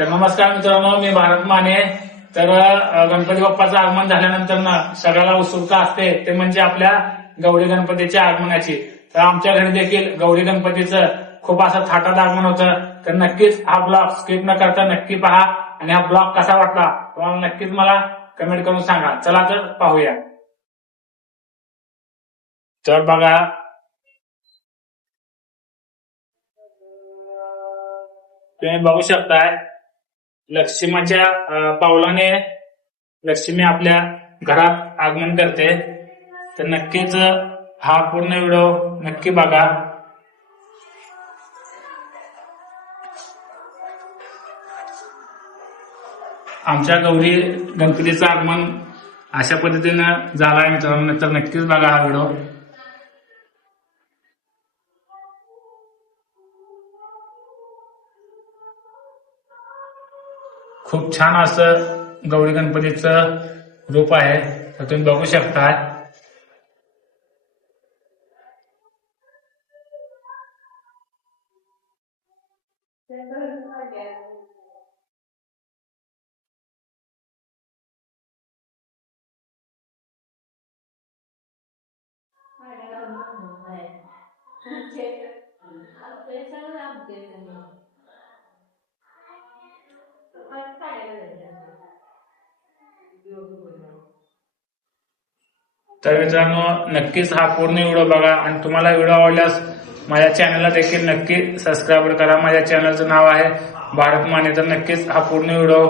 तर नमस्कार मित्रांनो, मी भारत माने. तर गणपती बाप्पाचं आगमन झाल्यानंतर ना सगळ्याला उत्सुकता असते, ते म्हणजे आपल्या गौरी गणपतीच्या आगमनाची. तर आमच्या घरी देखील गौरी गणपतीचं खूप असं थाटात आगमन होतं. तर नक्कीच हा ब्लॉग स्किप न करता नक्की पहा आणि हा ब्लॉग कसा वाटला तुम्हाला नक्कीच मला कमेंट करून सांगा. चला तर पाहूया. तर बघा, तुम्ही बघू शकताय लक्ष्मीच्या पावलाने लक्ष्मी आपल्या घरात आगमन करते. तर नक्कीच हा पूर्ण व्हिडिओ नक्की बघा. आमच्या गौरी गणपतीचं आगमन अशा पद्धतीनं झालं आहे मित्रांनो. तर नक्कीच बघा हा व्हिडिओ. खूप छान असं गौरी गणपतीचं रूप आहे. तर तुम्ही बघू शकता. तर मित्रांनो, नक्कीच हा पूर्ण व्हिडिओ बघा आणि तुम्हाला व्हिडिओ आवडल्यास माझ्या चॅनलला देखील नक्की सबस्क्राईब करा. माझ्या चॅनलचं नाव आहे भारत माने. तर नक्कीच हा पूर्ण व्हिडिओ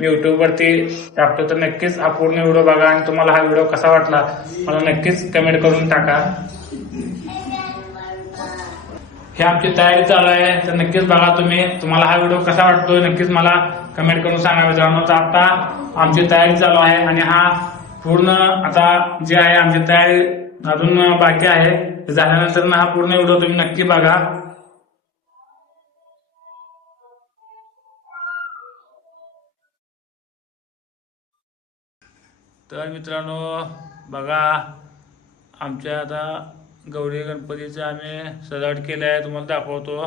मी युट्यूब वरती टाकतो. तर नक्कीच हा पूर्ण व्हिडिओ बघा आणि तुम्हाला हा व्हिडिओ कसा वाटला मला नक्कीच कमेंट करून टाका. ही आमची तयारी चालू आहे. तर नक्कीच बघा तुम्ही. तुम्हाला हा व्हिडिओ कसा वाटतोय नक्कीच मला कमेंट करून सांगा मित्रांनो. तर आता आमची तयारी चालू आहे आणि हा पूर्ण आता जे आहे आमची तयारी अजून बाकी आहे. झाल्यानंतर ना हा पूर्ण व्हिडिओ तुम्ही नक्की बघा. तर मित्रांनो बघा, आमच्या आता गौरी गणपतीचं आम्ही सजावट केली आहे, तुम्हाला दाखवतो.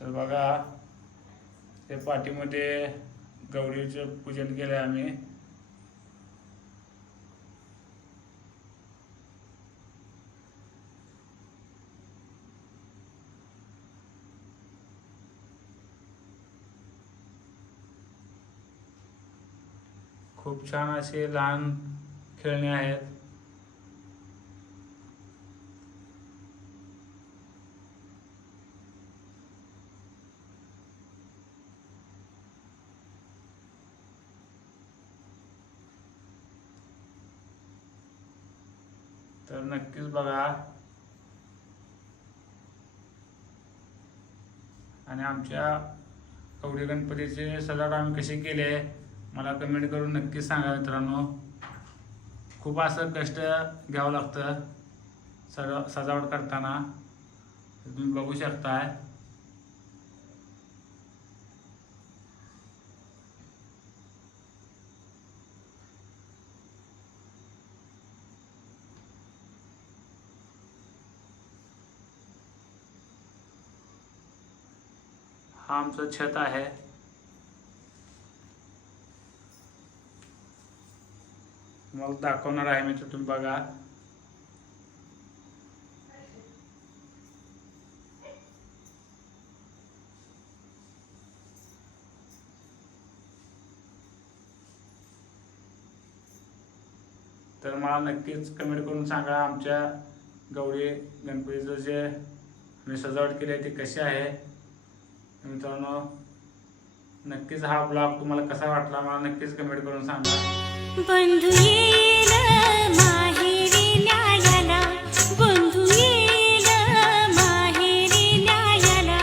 तर बघा, त्या पाठीमध्ये गौरीचं पूजन केलंय आम्ही. खूप छान असे लहान खेळणे आहेत. तर नक्कीच बघा आणि आमच्या गौरी गणपतीचे सजावट आम्ही कशी केली आहे मला कमेंट करून नक्कीच सांगा मित्रांनो. खूप असं कष्ट घ्यावं लागतं सजावट करताना. तुम्ही बघू शकताय. हा आमचं छत आहे. तुम्हाला दाखवणार आहे मी, तर तुम्ही बघा. तर मला नक्कीच कमेंट करून सांगा आमच्या गौरी गणपतीचं जे मी सजावट केली आहे ती कशी आहे. मित्रांनो नक्कीच हा ब्लॉग तुम्हाला कसा वाटला मला नक्कीच कमेंट करून सांगा. बंधू येईल माहेरी न्यायाला, बंधू येईल माहेरी न्यायाला,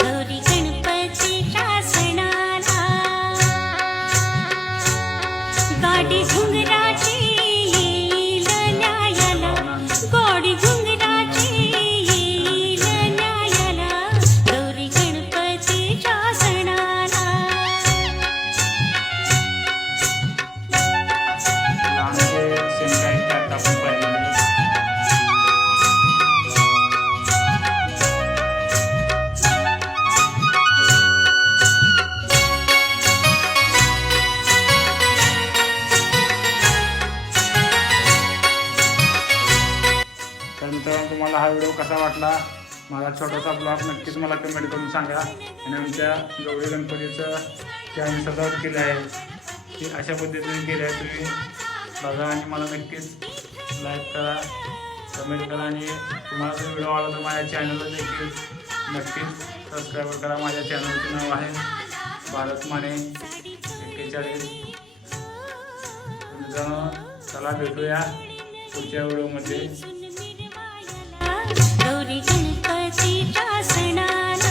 गौरी गणपतीच्या सणाला, गाडी घुंगराची येईल न्यायाला, गाडी घुंगराची येईल न्यायाला, गौरी गणपतीच्या सणाला. कसा वाटला माझा छोटासा ब्लॉग नक्कीच मला कमेंट करून सांगा. आणि आमच्या गौरी गणपतीचं जे आम्ही सजावट केली आहे ती अशा पद्धतीने केली आहे. तुम्ही बघा आणि मला नक्कीच लाईक करा, कमेंट करा. आणि तुम्हाला जर व्हिडिओ आवडला तर माझ्या चॅनलला देखील नक्कीच सबस्क्राईब करा. माझ्या चॅनलचं नाव आहे भारत माने 41. चला भेटूया पुढच्या व्हिडिओमध्ये. गौरी गणपतीच्या सणाला